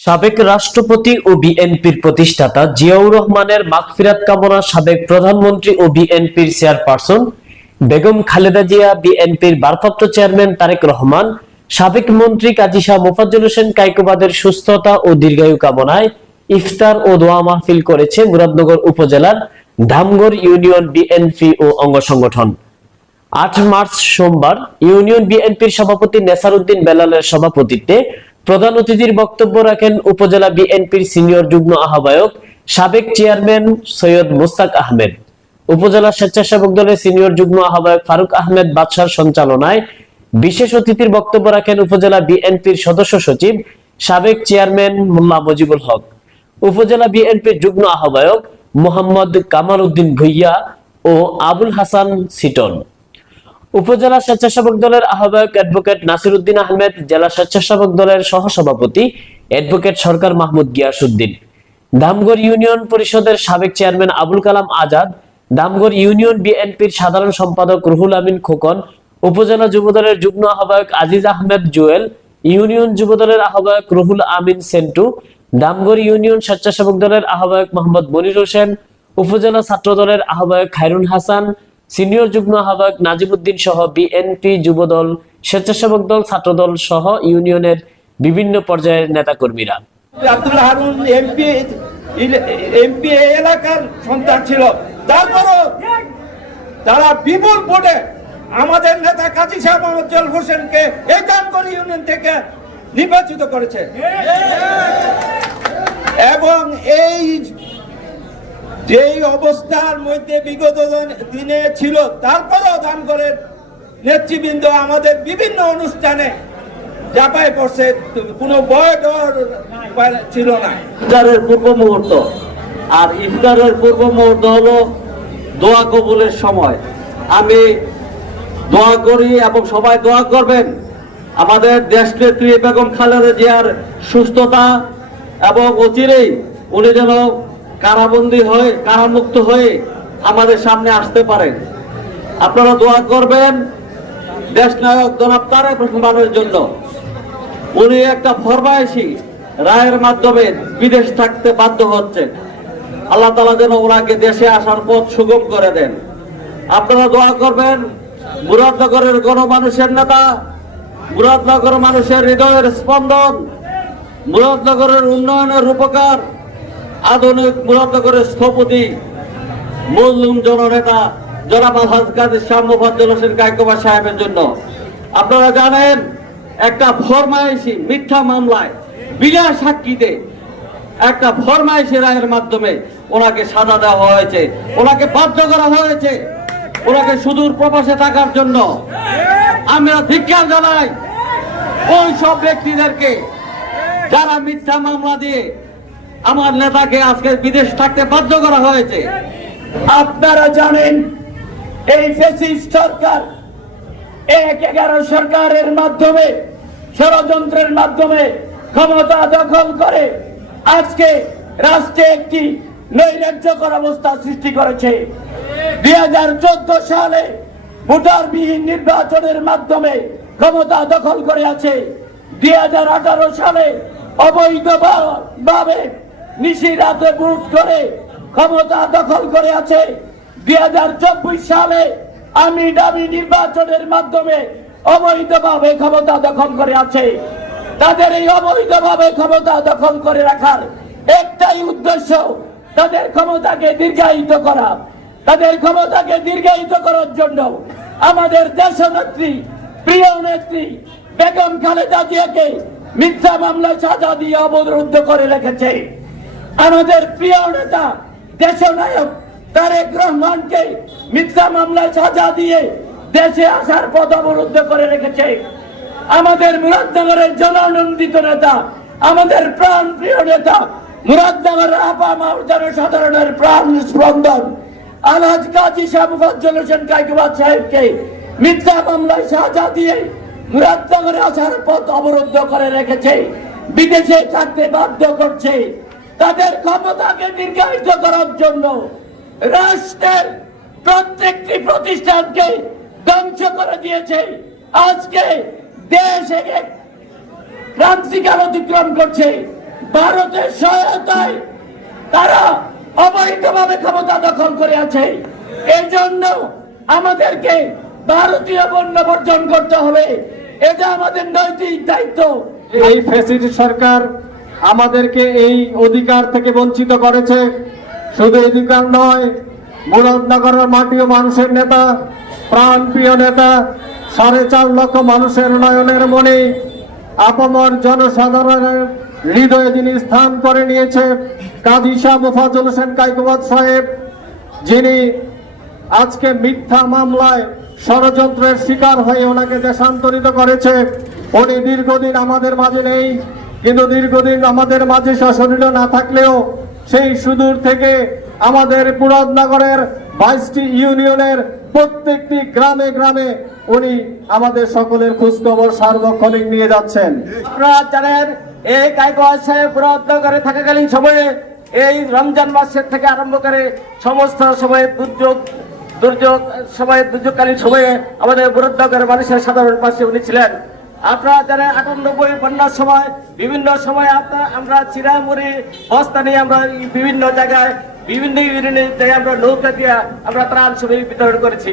সাবেক রাষ্ট্রপতি ও বিএনপির প্রতিষ্ঠাতা জিয়াউর রহমানের মাগফিরাত কামনা সাবেক প্রধানমন্ত্রী ও বিএনপির চেয়ারপারসন বেগম খালেদা জিয়া, বিএনপির ভারপ্রাপ্ত চেয়ারম্যান তারেক রহমান, সাবেক মন্ত্রী কাজী শাহ মোফাজ্জল হোসেন কাইকোবাদের সুস্থতা ও দীর্ঘায়ু কামনায় ইফতার ও দোয়া মাহফিল করেছে মুরাদনগর উপজেলার ধামগড় ইউনিয়ন বিএনপি ও অঙ্গ সংগঠন। আট মার্চ সোমবার ইউনিয়ন বিএনপির সভাপতি নেসারউদ্দিন বেলালের সভাপতিত্বে প্রধান অতিথির বক্তব্য রাখেন উপজেলা বিএনপির সিনিয়র যুগ্ম আহ্বায়ক, সাবেক চেয়ারম্যান সৈয়দ মুস্তাক আহমেদ। উপজেলা স্বেচ্ছাসেবক দলের সিনিয়র যুগ্ম আহ্বায়ক ফারুক আহমেদ বাদশার সঞ্চালনায় বিশেষ অতিথির বক্তব্য রাখেন উপজেলা বিএনপির সদস্য সচিব, সাবেক চেয়ারম্যান মোল্লা মজিবুল হক। উপজেলা বিএনপির যুগ্ম আহ্বায়ক মোহাম্মদ কামাল উদ্দিন ভুইয়া ও আবুল হাসান সিটন। উপজেলা স্বেচ্ছাসেবক দলের আহ্বায়ক অ্যাডভোকেট নাসির উদ্দিন আহমেদ, জেলা স্বেচ্ছাসেবক দলের সহসভাপতি অ্যাডভোকেট সরকার মাহমুদ গিয়াসুদ্দিন দামগড় ইউনিয়ন পরিষদের সাবেক চেয়ারম্যান আবুল কালাম আজাদ, দামগড় ইউনিয়ন বিএনপির সাধারণ সম্পাদক রুহুল আমিন খোকন, উপজেলা যুবদলের যুগ্ম আহ্বায়ক আজিজ আহমেদ জুয়েল, ইউনিয়ন যুবদলের আহ্বায়ক রুহুল আমিন সেন্টু, দামগড় ইউনিয়ন স্বেচ্ছাসেবক দলের আহ্বায়ক মোহাম্মদ মনির হোসেন, উপজেলা ছাত্র দলের আহ্বায়ক খায়রুল হাসান সিনিয়র যুগ্ম আহ্বায়ক নাজিবুদ্দিন সহ বিএনপি যুবদল স্বেচ্ছাসেবক দল ছাত্রদল সহ ইউনিয়নের বিভিন্ন পর্যায়ের নেতাকর্মীরা। আব্দুল হারুন এমপি এমপি এলাকার সন্তান ছিল। তারপরও তারা বিপুল ভোটে আমাদের নেতা কাজী সাহেব মোহাম্মদ হোসেনকে এই ইউনিয়ন থেকে নির্বাচিত করেছে। এবং এই যেই অবস্থার মধ্যে বিগত দিনে ছিল, তারপরেও দামগড়ের নেতৃবৃন্দ আমাদের বিভিন্ন অনুষ্ঠানে চাপায় পড়ছে। কোনো বয় ডর ছিল না। ইফতারের পূর্ব মুহূর্ত। আর ইফতারের পূর্ব মুহূর্ত হলো দোয়া কবুলের সময়। আমি দোয়া করি এবং সবাই দোয়া করবেন। আমাদের দেশ নেত্রী বেগম খালেদা জিয়ার সুস্থতা এবং অচিরেই উনি যেন কারাবন্দী হয়ে, কারামুক্ত হয়ে আমাদের সামনে আসতে পারেন। আপনারা দোয়া করবেন দেশ নায়ক জনাব তারেক রহমানের জন্য। উনি একটা ফরমায়েশি রায়ের মাধ্যমে বিদেশ থাকতে বাধ্য হচ্ছে আল্লাহ তালা যেন ওনাকে দেশে আসার পথ সুগম করে দেন। আপনারা দোয়া করবেন, মুরাদনগরের গণমানুষের নেতা, মুরাদনগর মানুষের হৃদয়ের স্পন্দন, মুরাদনগরের উন্নয়নের রূপকার আধুনিক মুরাদনগরের স্থপতি মজলুম জননেতা জনাব আলহাজ কাদের শাহ মুফাজ্জল হোসেন সাহেবের জন্য। আপনারা জানেন, একটা ফরমাইশি মিথ্যা মামলায়, বিনা সাক্ষীতে একটা ফরমাইশি রায়ের মাধ্যমে ওনাকে সাজা দেওয়া হয়েছে। ওনাকে বাধ্য করা হয়েছে ওনাকে সুদূর প্রবাসে থাকার জন্য। আমরা ধিক্কার জানাই ওই সব ব্যক্তিদেরকে যারা মিথ্যা মামলা দিয়ে আমার নেতাকে আজকে বিদেশ থাকতে বাধ্য করা হয়েছে। আপনারা জানেন, এই ফেসিস্ট সরকার এক এগারো সরকারের মাধ্যমে, ষড়যন্ত্রের মাধ্যমে ক্ষমতা দখল করে আজকে রাষ্ট্রে একটি নৈরাজ্যকর অবস্থা সৃষ্টি করেছে। দুই হাজার চোদ্দ সালে ভোটারবিহীন নির্বাচনের মাধ্যমে ক্ষমতা দখল করে আছে। দুই হাজার আঠারো সালে অবৈধভাবে নিশিরাতে ভোট করে ক্ষমতা দখল করে আছে। দুই হাজার চব্বিশ সালে আমি দাবি নির্বাচনের মাধ্যমে অবৈধভাবে ক্ষমতা দখল করে আছে। তাদের এই অবৈধভাবে ক্ষমতা দখল করে রাখার একটাই উদ্দেশ্য তাদের ক্ষমতাকে দীর্ঘায়িত করা। তাদের ক্ষমতাকে দীর্ঘায়িত করার জন্য আমাদের দেশনেত্রী, প্রিয় নেত্রী বেগম খালেদা জিয়াকে মিথ্যা মামলায় সাজা দিয়ে অবরুদ্ধ করে রেখেছে। আমাদের প্রিয় নেতা, দেশনায়ক তারেক রহমানকে মিথ্যা মামলায় সাজা দিয়ে দেশে আসার পথ অবরুদ্ধ করে রেখেছে। আমাদের মুরাদনগরের জননন্দিত নেতা, আমাদের প্রাণ প্রিয় নেতা মুরাদনগর আপামা জনসাধারণের প্রাণ স্পন্দন। আলহাজ কাজী শাহ মুফাজ্জল হোসেন কাইকুবাদ সাহেবকে মিথ্যা মামলায় সাজা দিয়ে মুরাদনগরে আসার পথ অবরুদ্ধ করে রেখেছে। বিদেশে থাকতে বাধ্য করছে। তাদের ক্ষমতাকে দীর্ঘায়িত করার জন্য রাষ্ট্রের প্রত্যেকটি প্রতিষ্ঠানকে ধ্বংস করে দিয়েছে। আজকে দেশ ক্রান্তিকাল অতিক্রম করছে। ভারতের সহায়তায় তারা অবৈধভাবে ক্ষমতা দখল করে আছে। এই জন্য আমাদেরকে ভারতীয় পণ্য বর্জন করতে হবে। এটা আমাদের নৈতিক দায়িত্ব। এই ফ্যাসিস্ট সরকার আমাদেরকে এই অধিকার থেকে বঞ্চিত করেছে। শুধু অধিকার নয় মুরাদনগরের মাটি ও মানুষের নেতা, প্রাণপ্রিয় নেতা, সাড়ে চার লক্ষ মানুষের নয়নের মনে আপামর জনসাধারণের হৃদয়ে যিনি স্থান করে নিয়েছে, কাজী শাহ মুফাজুল হোসেন কাইকুবাদ সাহেব, যিনি আজকে মিথ্যা মামলায় ষড়যন্ত্রের শিকার হয়ে ওনাকে দেশান্তরিত করেছে, উনি দীর্ঘদিন আমাদের মাঝে নেই। কিন্তু দীর্ঘদিন আমাদের মাঝে সশরীর না থাকলেও সেই সুদূর থেকে আমাদের পুরাদনগরের বাইশটি ইউনিয়নের প্রত্যেকটি গ্রামে গ্রামে উনি আমাদের সকলের খোঁজখবর সার্বক্ষণিক নিয়ে যাচ্ছেন। জানেন, এই কায়কোয়া সাহেব করে থাকাকালীন সময়ে এই রমজান মাসের থেকে আরম্ভ করে সমস্ত সময়ে দুর্যোগ দুর্যোগ, সময়ে দুর্যোগকালীন সময়ে আমাদের বুরুদ্নগরের মানুষের সাধারণ পাশে উনি ছিলেন। আপনারা জানেন আটানব্বই বন্যার সময়, বিভিন্ন সময় আপনার, আমরা চিরামুড়ি বস্তা নিয়ে আমরা বিভিন্ন জায়গায়, বিভিন্ন ইউনিয়নের জায়গায় আমরা নৌকা দিয়ে আমরা ত্রাণ ছবি বিতরণ করেছি।